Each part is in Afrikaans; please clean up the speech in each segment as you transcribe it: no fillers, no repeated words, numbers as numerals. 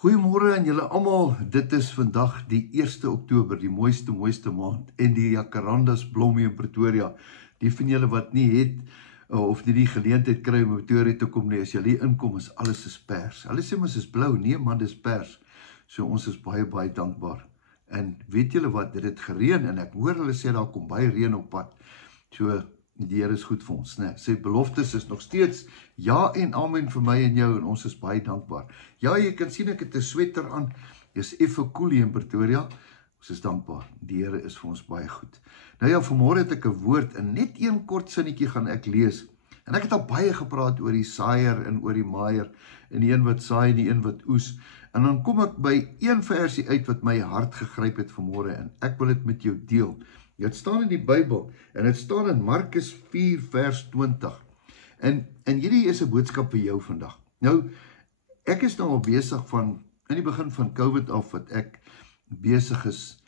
Goeiemôre aan julle almal. Dit is vandag die 1 Oktober, die mooiste maand en die jacarandas blom hier in Pretoria. Die van julle wat nie het of nie die geleentheid kry om Pretoria te kom nie, as julle hier inkom is alles is pers. Hulle sê mos is blou, nee man, dis pers. So ons is baie dankbaar. En weet julle wat, dit het gereën en ek hoor hulle sê daar kom baie reën op pad. So die Here is goed vir ons, né? Sy beloftes is nog steeds ja en amen vir my en jou en ons is baie dankbaar. Ja, jy kan sien ek het 'n sweater aan. Dis effe koel hier in Pretoria. Ons is dankbaar. Die Here is vir ons baie goed. Nou ja, vanmôre het ek 'n woord en net een kort sinnetjie gaan ek lees. En ek het al baie gepraat oor die saaier en oor die maaier en die een wat saai en die een wat oes. En dan kom ek by een versie uit wat my hart gegryp het vanmôre en ek wil dit met jou deel. Dit staan in die Bybel en dit staan in Markus 4 vers 20. En hierdie is 'n boodskap vir jou vandag. Nou, ek is nou al besig van in die begin van COVID af wat ek besig is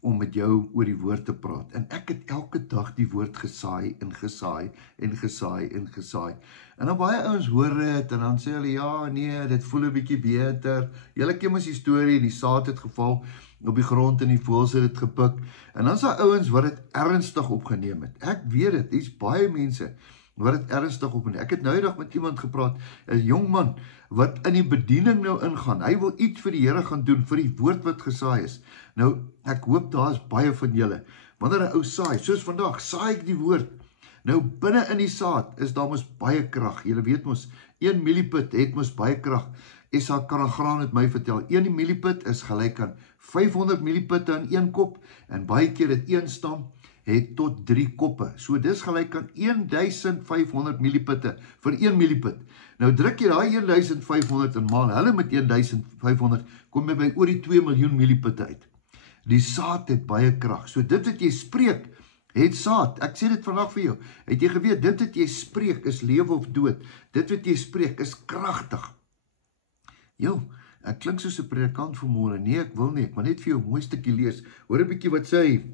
om met jou oor die woord te praat. En ek het elke dag die woord gesaai en gesaai en gesaai en gesaai. En dan baie ouens hoor dit en dan sê hulle ja, nee, dit voel 'n bietjie beter. Julle ken mos die storie, die saad het geval op die grond en die voëls het dit gepik. En dan is daar ouens wat dit ernstig opgeneem het. Ek weet dit, hier's baie mense wat dit ernstig opneem. Ek het nou eendag met iemand gepraat, 'n jong man wat in die bediening nou ingaan. Hy wil iets vir die Here gaan doen vir die woord wat gesaai is. Nou, ek hoop daar is baie van julle. Wanneer 'n ou saai, soos vandag, saai ek die woord. Nou binne in die saad is daar mos baie krag. Julle weet mos, 1 milliput het mos baie krag. Esa Karagraan het my vertel, 1 milliput is gelyk aan 500 milliputte in een kop en baie keer dit een stam het tot 3 koppe. So dis gelyk aan 1500 milliputte vir 1 milliput. Nou druk jy daai 1500 en maal hulle met 1500, kom jy by oor die 2 miljoen milliputte uit. Die saad het baie krag. So dit wat jy spreek, het saad. Ek sê dit vandag vir jou. Het jy geweet, dit wat jy spreek is lewe of dood. Dit wat jy spreek is kragtig. Jo, ek klink soos 'n predikant vanmôre. Nee, ek wil nie, ek wil net vir jou 'n mooi stukkie lees. Hoor 'n bietjie wat sê hy.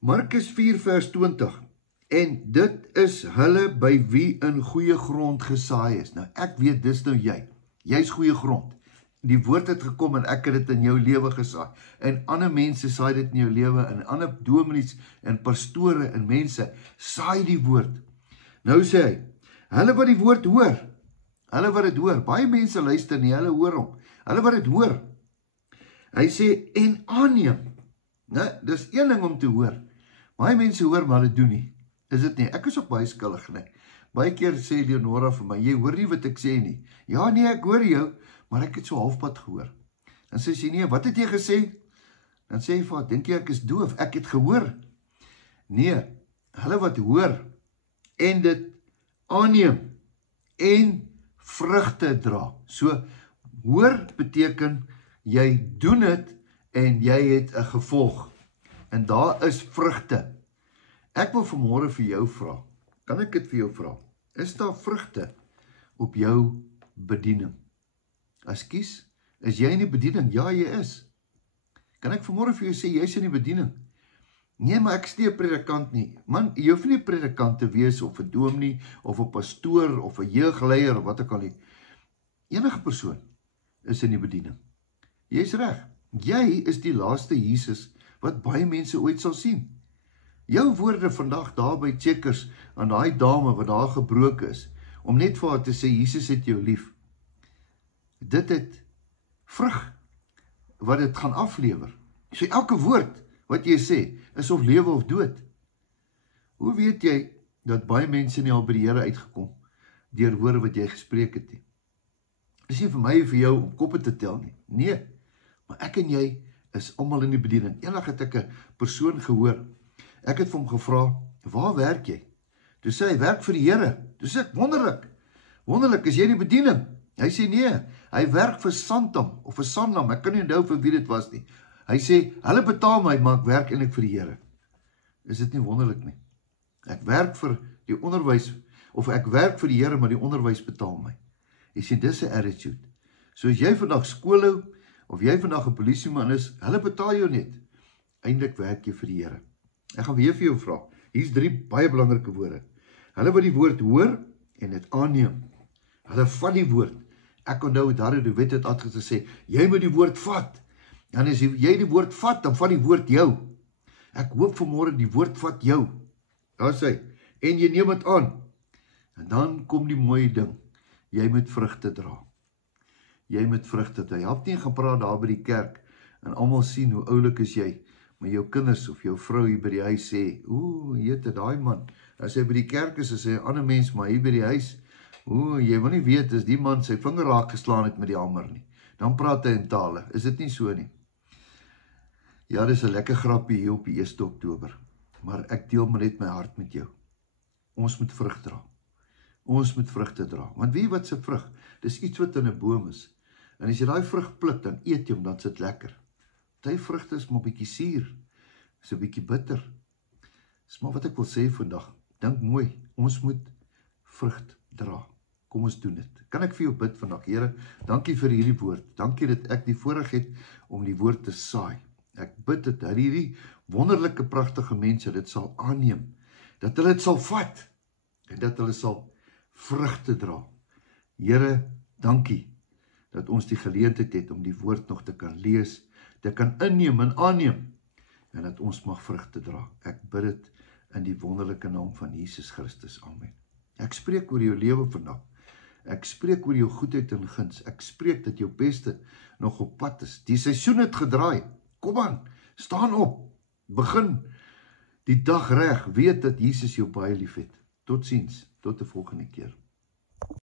Markus 4 vers 20. En dit is hulle by wie in goeie grond gesaai is. Nou, ek weet dis nou jy. Jy's goeie grond. Die woord het gekom en ek het dit in jou lewe gesaai. En ander mense saai dit in jou lewe en ander dominees en pastore en mense saai die woord. Nou sê hy, hulle wat die woord hoor. Hulle wat dit hoor, baie mense luister nie, hulle hoor hom. Hulle wat dit hoor. Hy sê, en aanneem. Nou, dis een ding om te hoor. Baie mense hoor, maar hulle doen nie. Is dit nie? Ek is ook baie skuldig, nee. Baie keer sê Leonora vir my, jy hoor nie wat ek sê nie. Ja, nee, ek hoor jou, maar ek het so halfpad gehoor. Dan sê sy, nee, wat het jy gesê? Dan sê hy vir haar, dink jy ek is doof? Ek het gehoor. Nee, hulle wat hoor, en dit aanneem, en vrugte dra. So, hoor beteken, jy doen dit, en jy het 'n gevolg. En daar is vrugte. Ek wil vanmôre vir jou vra, kan ek dit vir jou vra? Is daar vrugte op jou bediening? Ekskuus, is jy in die bediening? Ja, jy is. Kan ek vanmôre vir jou sê, jy is in die bediening? Nee, maar ek is nie 'n predikant nie. Man, jy hoef nie 'n predikant te wees, of 'n dominee, of 'n pastoor, of 'n jeugleier, of wat ook al nie. Enige persoon is in die bediening. Jy is reg. Jy is die laaste Jesus wat baie mense ooit sal sien. Jou woorde vandag daar by Checkers aan daai dame wat daar gebroken is, om net vir haar te sê, Jesus het jou lief. Dit het vrug wat dit gaan aflewer. So elke woord wat jy sê, is of lewe of dood. Hoe weet jy dat baie mense nie al by die Here uitgekom deur woorde wat jy gespreek het nie? Dis nie vir my en vir jou om koppe te tel nie. Nee, maar ek en jy is almal in die bediening. Eendag het ek 'n persoon gehoor. Ek het vir hom gevra, waar werk jy? Toe sê hy, werk vir die Here. Toe sê ek, wonderlik, is jy in die bediening? Hy sê nee, hy werk vir Santam of vir Sanlam, ek kan nie onthou vir wie dit was nie. Hy sê, hulle betaal my, maar ek werk eintlik vir die Here. Is dit nie wonderlik nie? Ek werk vir die onderwys, of ek werk vir die Here, maar die onderwys betaal my. Jy sê, dis 'n attitude. So as jy vandag skool hou, of jy vandag 'n polisieman is, hulle betaal jou net. Eintlik werk jy vir die Here. Ek gaan weer vir jou vra. Hier's 3 baie belangrike woorde. Hulle wat die woord hoor en dit aanneem. Hulle vat die woord Ek onthou Dario de Wet het altyd gesê, jy moet die woord vat. En as jy die woord vat, dan vat die woord jou. Ek hoop vanmôre die woord vat jou. Daar sê, en jy neem dit aan. En dan kom die mooie ding. Jy moet vrugte dra. Jy moet vrugte dra. Jy help nie gaan praat daar by die kerk en almal sien hoe oulik is jy. Maar jou kinders of jou vrou hier by die huis sê, jete, daai man. As hy by die kerk is hy 'n ander mens, maar hier by die huis, jy wil nie weet as die man sy vinger raak geslaan het met die hamer nie. Dan praat hy in tale. Is dit nie so nie? Ja, dis 'n lekker grappie hier op die 1 Oktober. Maar ek deel maar net my hart met jou. Ons moet vrug dra. Ons moet vrugte dra. Want weet wat se vrug? Dis iets wat in 'n boom is. En as jy daai vrug pluk, dan eet jy hom, dan is dit lekker. Party vrugte is maar 'n bietjie suur. Is 'n bietjie bitter. Dis maar wat ek wil sê vandag. Dink mooi, ons moet vrug dra. Kom ons doen dit. Kan ek vir jou bid vandag? Here, dankie vir hierdie woord. Dankie dat ek die voorreg het om die woord te saai. Ek bid dat hierdie wonderlike pragtige mense dit sal aanneem. Dat hulle dit sal vat en dat hulle sal vrugte dra. Here, dankie dat ons die geleentheid het om die woord nog te kan lees, te kan inneem en aanneem en dat ons mag vrugte dra. Ek bid dit in die wonderlike naam van Jesus Christus. Amen. Ek spreek oor jou lewe vandag. Ek spreek oor jou goedheid en guns. Ek spreek dat jou beste nog op pad is. Die seisoen het gedraai. Kom aan, staan op. Begin die dag reg. Weet dat Jesus jou baie liefhet. Totsiens, tot 'n volgende keer.